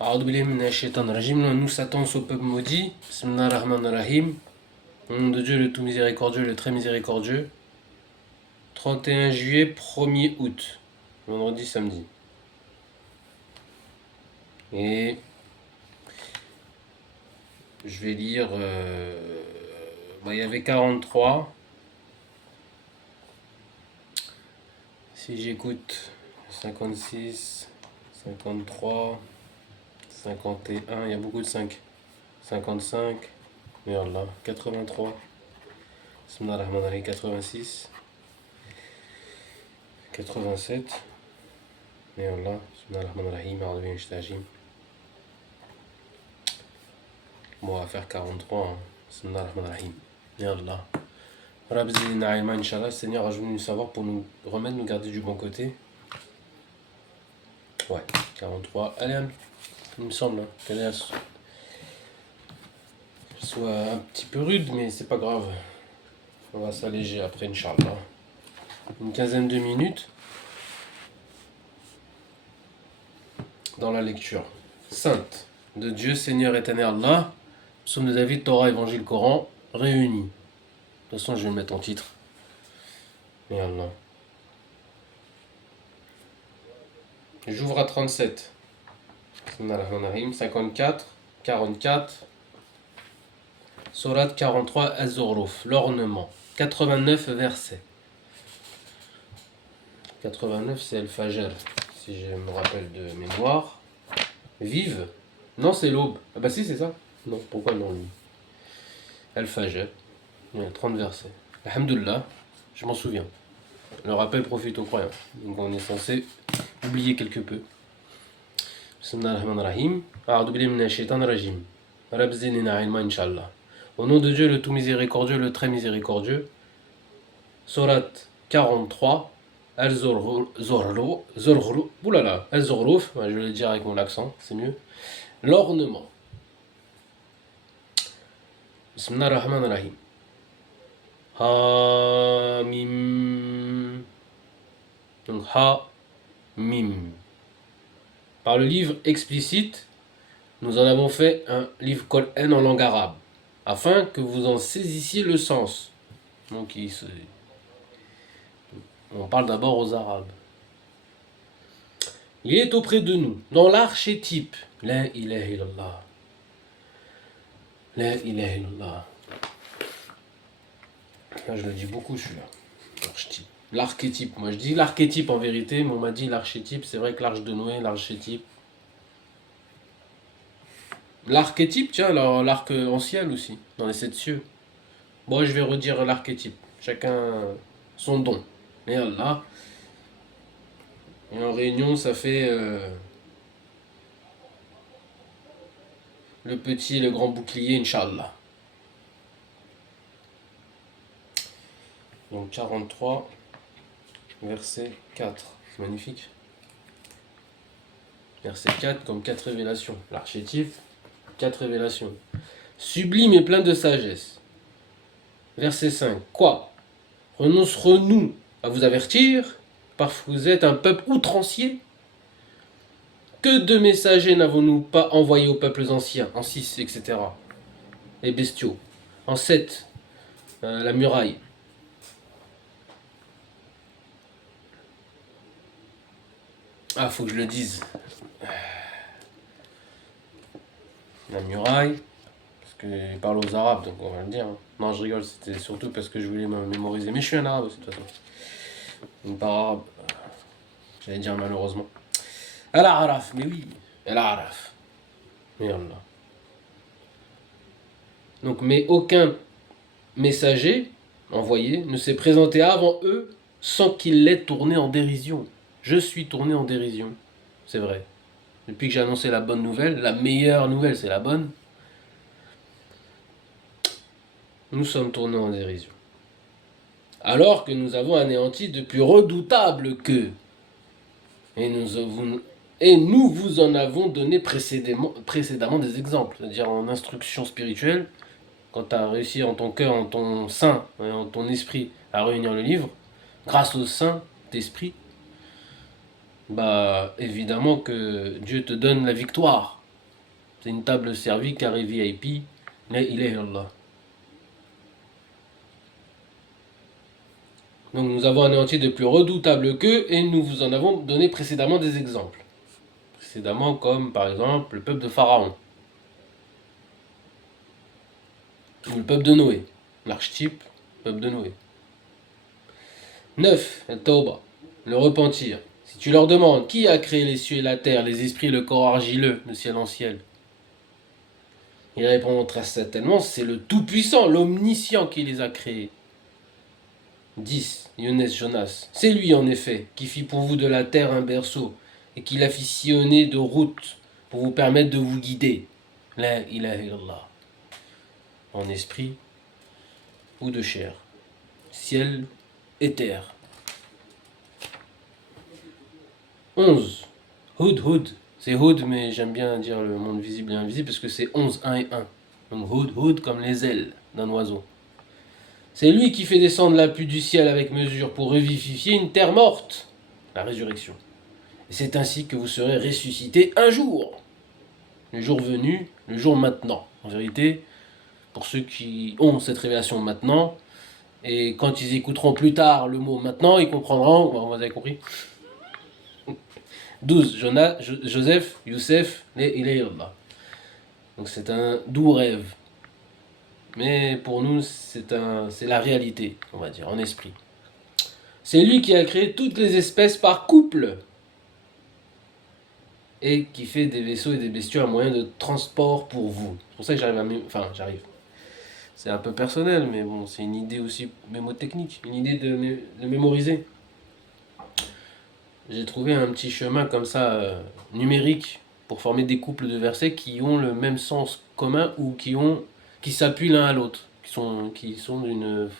A'udhu billahi minash shaitanir rajim. Nous s'attendons au peuple maudit. Bismillah ar-Rahman ar-Rahim. Au nom de Dieu, le tout miséricordieux, le très miséricordieux. 31 juillet, 1er août. Vendredi, samedi. Et je vais lire. Il y avait 43. Si j'écoute 56, 53, 51, il y a beaucoup de 5. 55, merde là, 83, Bismillah ar-Rahman ar-Rahim, 86, 87, merde là, Bismillah ar-Rahman ar-Rahim, a'udhu billahi minash shaitanir rajim. Bon, on va faire 43, hein. Bismillah ar-Rahman ar-Rahim, merde là. Rabbi zidna ilma, Inch'Allah, Seigneur, ajoute-nous du savoir pour nous remettre, nous garder du bon côté. Ouais, 43, allez, il me semble hein, qu'elle soit un petit peu rude, mais c'est pas grave. On va s'alléger après, Inch'Allah. Une quinzaine de minutes dans la lecture. Sainte de Dieu, Seigneur éternel Allah, psaume de David, Torah, Évangile, Coran, réunis. De toute façon, je vais le mettre en titre. Et Allah. J'ouvre à 37. 54, 44. Sourate 43, Az-Zukhruf, l'ornement. 89 versets. 89, c'est Al-Fajr, si je me rappelle de mémoire. Vive. Non, c'est l'aube. Ah bah si, c'est ça. Non, pourquoi non, lui Al-Fajr. Il y a 30 versets. Alhamdulillah, je m'en souviens. Le rappel profite aux croyants. Donc on est censé oublier quelque peu. Bismillah ar-Rahman ar-Rahim. A'udhu billahi minash shaitanir rajim. Rabbi zidna ilma, Inch'Allah. Au nom de Dieu, le tout miséricordieux, le très miséricordieux. Sourate 43. Al-Zukhruf. Oulala, Al-Zukhruf. Je vais le dire avec mon accent, c'est mieux. L'ornement. Bismillah ar-Rahman ar-Rahim. Ha-Mim. Donc Ha-Mim. Par le livre explicite, nous en avons fait un livre Coran en langue arabe, afin que vous en saisissiez le sens. Donc on parle d'abord aux Arabes. Il est auprès de nous, dans l'archétype. La ilaha illallah. La ilaha illallah. Là, je le dis beaucoup celui-là. L'archétype. Moi je dis l'archétype en vérité, mais on m'a dit l'archétype. C'est vrai que l'arche de Noé, l'archétype. L'archétype, tiens, l'arc en ciel aussi, dans les 7 cieux. Bon, je vais redire l'archétype. Chacun son don. Et Allah. Et en réunion, ça fait le petit et le grand bouclier, Inch'Allah. Donc 43, verset 4. C'est magnifique. Verset 4, comme 4 révélations. L'archétype, 4 révélations. Sublime et plein de sagesse. Verset 5. Quoi? Renoncerons-nous à vous avertir, parce que vous êtes un peuple outrancier? Que de messagers n'avons-nous pas envoyés aux peuples anciens? En 6, etc. Les bestiaux. En 7, la muraille. Ah, faut que je le dise. La muraille. Parce qu'il parle aux Arabes, donc on va le dire. Hein. Non, je rigole, c'était surtout parce que je voulais me mémoriser. Mais je suis un arabe aussi, de toute façon. Une part arabe. J'allais dire malheureusement. Al-Araf, mais oui. Al-Araf. Merde là. Donc, mais aucun messager envoyé ne s'est présenté avant eux sans qu'il l'ait tourné en dérision. Je suis tourné en dérision. C'est vrai. Depuis que j'ai annoncé la bonne nouvelle, la meilleure nouvelle, c'est la bonne. Nous sommes tournés en dérision. Alors que nous avons anéanti de plus redoutables qu'eux. Et nous vous en avons donné précédemment des exemples. C'est-à-dire en instruction spirituelle, quand tu as réussi en ton cœur, en ton sein, en ton esprit à réunir le livre, grâce au Saint-Esprit, bah évidemment que Dieu te donne la victoire C'est une table servie, carré VIP. La ilaha illallah. Donc nous avons anéanti de plus redoutable qu'eux et nous vous en avons donné précédemment des exemples. Précédemment comme par exemple le peuple de Pharaon. Ou le peuple de Noé. L'archétype, peuple de Noé. 9. Tauba. Le repentir. Si tu leur demandes qui a créé les cieux et la terre, les esprits et le corps argileux, le ciel en ciel, ils répondront très certainement c'est le Tout-Puissant, l'Omniscient qui les a créés. 10. Younes Jonas. C'est lui en effet qui fit pour vous de la terre un berceau et qui l'a fit sillonner de routes pour vous permettre de vous guider. La ilaha illallah. En esprit ou de chair. Ciel et terre. 11. Houd. C'est Houd, mais j'aime bien dire le monde visible et invisible parce que c'est 11, 1 et 1. Donc Houd comme les ailes d'un oiseau. C'est lui qui fait descendre la pluie du ciel avec mesure pour revivifier une terre morte. La résurrection. Et c'est ainsi que vous serez ressuscités un jour. Le jour venu, le jour maintenant. En vérité, pour ceux qui ont cette révélation maintenant, et quand ils écouteront plus tard le mot maintenant, ils comprendront, vous avez compris. 12. Joseph, Youssef, Allah. Donc c'est un doux rêve. Mais pour nous, c'est la réalité, on va dire, en esprit. C'est lui qui a créé toutes les espèces par couple. Et qui fait des vaisseaux et des bestiaux un moyen de transport pour vous. C'est pour ça que j'arrive. C'est un peu personnel, mais bon, c'est une idée aussi mémotechnique, une idée de mémoriser. J'ai trouvé un petit chemin comme ça, numérique, pour former des couples de versets qui ont le même sens commun ou qui s'appuient l'un à l'autre, qui sont d'une,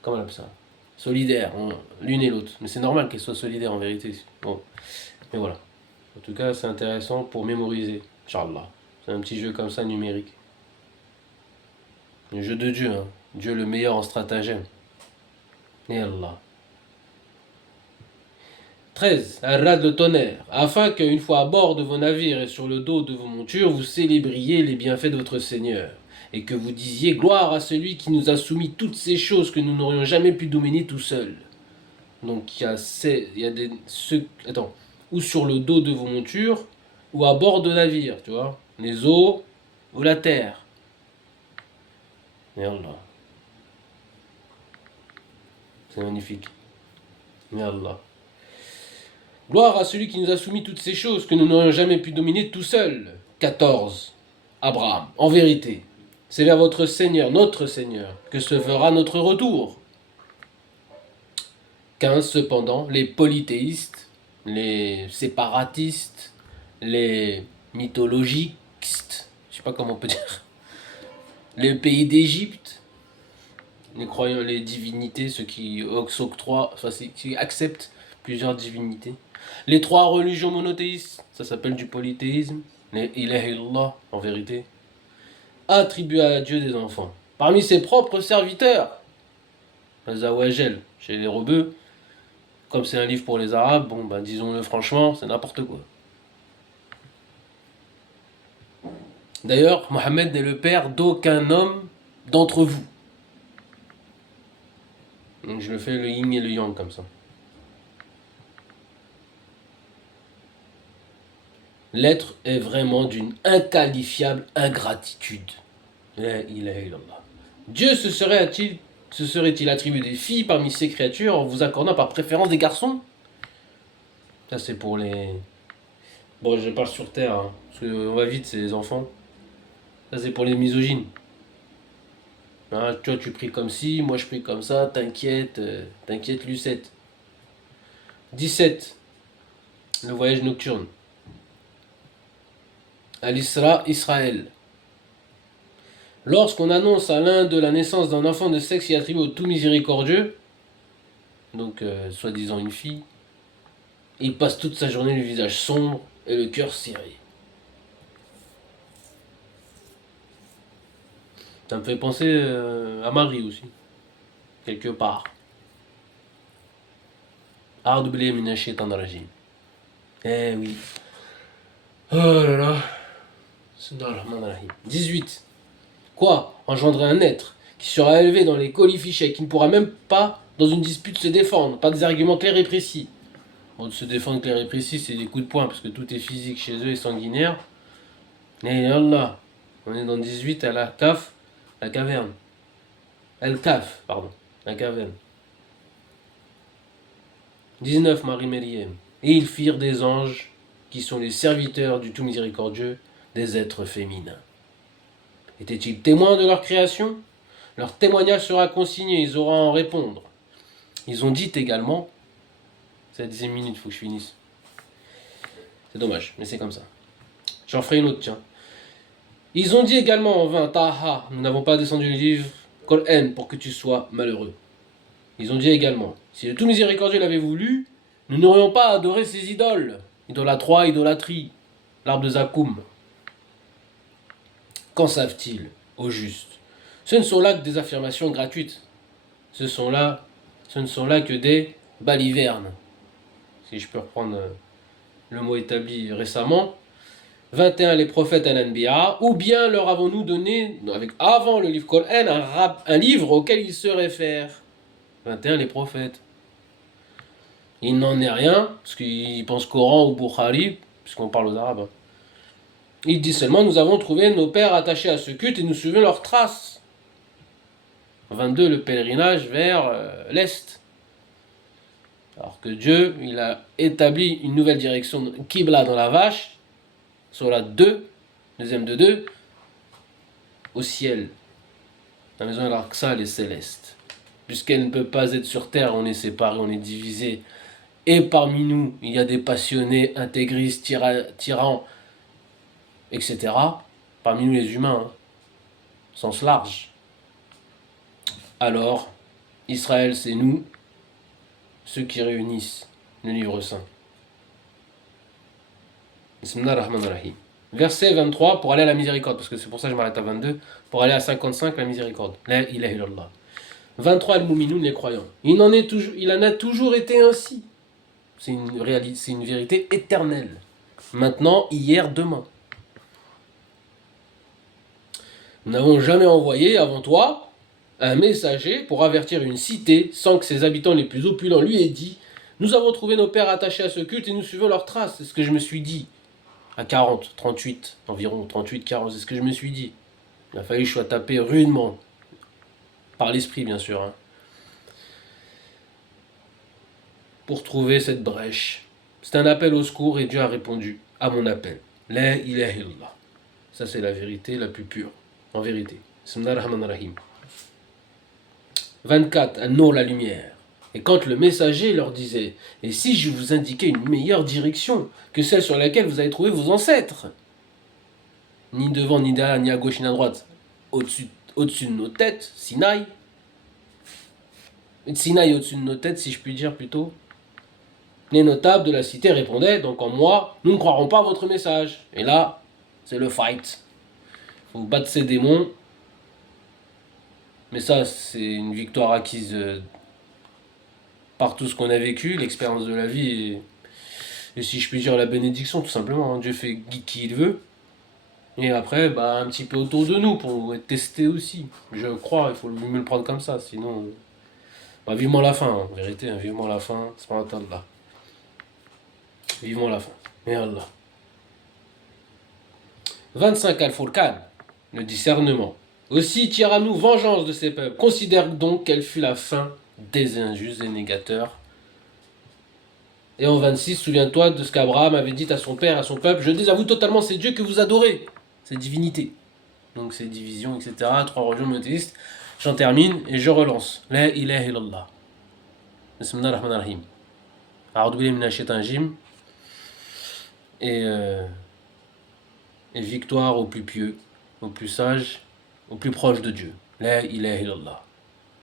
comment on appelle ça, solidaires, l'une et l'autre. Mais c'est normal qu'elles soient solidaires en vérité. Bon, mais voilà. En tout cas, c'est intéressant pour mémoriser, Inch'Allah. C'est un petit jeu comme ça numérique. Le jeu de Dieu, hein. Dieu le meilleur en stratagème. Et Allah. 13. Un rat de tonnerre, afin qu'une fois à bord de vos navires et sur le dos de vos montures, vous célébriez les bienfaits de votre Seigneur, et que vous disiez gloire à celui qui nous a soumis toutes ces choses que nous n'aurions jamais pu dominer tout seuls. Donc il y a ou sur le dos de vos montures, ou à bord de navires, tu vois, les eaux ou la terre. Et Allah. C'est magnifique. Mais Allah. Gloire à celui qui nous a soumis toutes ces choses que nous n'aurions jamais pu dominer tout seuls. 14. Abraham. En vérité, c'est vers votre Seigneur, notre Seigneur, que se fera notre retour. 15. Cependant, les polythéistes, les séparatistes, les mythologistes, je sais pas comment on peut dire, les pays d'Égypte, les croyants, les divinités, ceux qui qui acceptent plusieurs divinités. Les trois religions monothéistes, ça s'appelle du polythéisme. Les ilaha illallah, en vérité. Attribuent à Dieu des enfants. Parmi ses propres serviteurs. Azawajel, chez les rebeux. Comme c'est un livre pour les arabes, bon, ben, disons-le franchement, c'est n'importe quoi. D'ailleurs, Mohammed n'est le père d'aucun homme d'entre vous. Donc je le fais le yin et le yang comme ça. L'être est vraiment d'une inqualifiable ingratitude. La ilaha illallah. Dieu se serait-il attribué des filles parmi ses créatures en vous accordant par préférence des garçons? Ça c'est pour les... Bon, je parle sur Terre, hein, parce qu'on va vite, c'est les enfants. Ça c'est pour les misogynes. Hein, toi tu pries comme ci, moi je prie comme ça, t'inquiète, Lucette. 17. Le voyage nocturne. Al-Isra, Israël. Lorsqu'on annonce à l'un de la naissance d'un enfant de sexe qui est attribué au tout miséricordieux, donc soi-disant une fille, il passe toute sa journée le visage sombre et le cœur serré. Ça me fait penser à Marie aussi, quelque part. A'udhu minash shaitanir rajim. Eh oui. Oh là là. 18. Quoi? Engendrer un être qui sera élevé dans les colifichets, qui ne pourra même pas, dans une dispute, se défendre, par des arguments clairs et précis. Bon, de se défendre clair et précis, c'est des coups de poing, parce que tout est physique chez eux et sanguinaire. Et Allah, on est dans 18 à la Kaf, la caverne. El-Kaf, pardon, la caverne. 19, Marie Mériem. Et ils firent des anges, qui sont les serviteurs du tout miséricordieux, des êtres féminins. Étaient-ils témoins de leur création? Leur témoignage sera consigné, ils auront à en répondre. Ils ont dit également, c'est la 10e minute, il faut que je finisse. C'est dommage, mais c'est comme ça. J'en ferai une autre, tiens. Ils ont dit également en vain, Taha, nous n'avons pas descendu le livre Qur'an pour que tu sois malheureux. Ils ont dit également, si le tout miséricordieux l'avait voulu, nous n'aurions pas adoré ces idoles. Idolâtre, idolâtrie, l'arbre de Zakoum. Qu'en savent-ils, au juste? Ce ne sont là que des affirmations gratuites. Ce ne sont là que des balivernes. Si je peux reprendre le mot établi récemment. 21, les prophètes al-Anbiya, ou bien leur avons-nous donné, avant le livre Coran, un livre auquel ils se réfèrent. 21, les prophètes. Il n'en est rien, parce qu'ils pensent Coran ou Bukhari, puisqu'on parle aux Arabes. Il dit seulement, nous avons trouvé nos pères attachés à ce culte et nous suivons leurs traces. 22, le pèlerinage vers l'Est. Alors que Dieu, il a établi une nouvelle direction de Qibla dans la vache, sur la 2, deuxième de 2, au ciel. La maison d'Al-Aqsa, elle est céleste. Puisqu'elle ne peut pas être sur terre, on est séparés, on est divisés. Et parmi nous, il y a des passionnés, intégristes, tyrans, etc. Parmi nous les humains, sens large. Alors, Israël, c'est nous, ceux qui réunissent le livre saint. Bismillahirrahmanirrahim. Verset 23 pour aller à la miséricorde, parce que c'est pour ça que je m'arrête à 22, pour aller à 55, la miséricorde. La ilaha illallah. 23, al-Muminoun, les croyants. Il en a toujours été ainsi. C'est une vérité éternelle. Maintenant, hier, demain. Nous n'avons jamais envoyé avant toi un messager pour avertir une cité sans que ses habitants les plus opulents lui aient dit « Nous avons trouvé nos pères attachés à ce culte et nous suivons leurs traces. » C'est ce que je me suis dit. À 40, 38, environ 38, 40, c'est ce que je me suis dit. Il a fallu que je sois tapé rudement. Par l'esprit, bien sûr. Hein, pour trouver cette brèche. C'est un appel au secours et Dieu a répondu à mon appel. La ilaha illallah. Ça, c'est la vérité la plus pure. En vérité. Bismillahirrahmanirrahim. 24. An-Nur, la lumière. Et quand le messager leur disait « Et si je vous indiquais une meilleure direction que celle sur laquelle vous avez trouvé vos ancêtres ?» Ni devant, ni derrière, ni à gauche, ni à droite. Au-dessus de nos têtes, Sinaï. Sinaï au-dessus de nos têtes, si je puis dire plutôt. Les notables de la cité répondaient, donc en moi, nous ne croirons pas à votre message. Et là, c'est le fight. Faut battre ces démons. Mais ça, c'est une victoire acquise par tout ce qu'on a vécu, l'expérience de la vie et si je puis dire la bénédiction, tout simplement. Hein. Dieu fait qui il veut. Et après, un petit peu autour de nous pour être testé aussi. Je crois, il faut me le prendre comme ça, sinon. Vivement la fin, en vérité, hein, vivement la fin, c'est pas un temps de là. Vivement la fin. Et Allah. 25 Al-Furqan, le discernement. Aussi tirera-nous vengeance de ces peuples. Considère donc quelle fut la fin des injustes et négateurs. Et en 26, souviens-toi de ce qu'Abraham avait dit à son père, à son peuple. Je désavoue totalement ces dieux que vous adorez, ces divinités. Donc ces divisions, etc. 3 religions monothéistes. J'en termine et je relance. La ilaha illallah. Bismillahirrahmanirrahim. A'udhu billahi minash shaitanir rajim. Et victoire au plus pieux, au plus sage, au plus proche de Dieu. La ilaha illallah.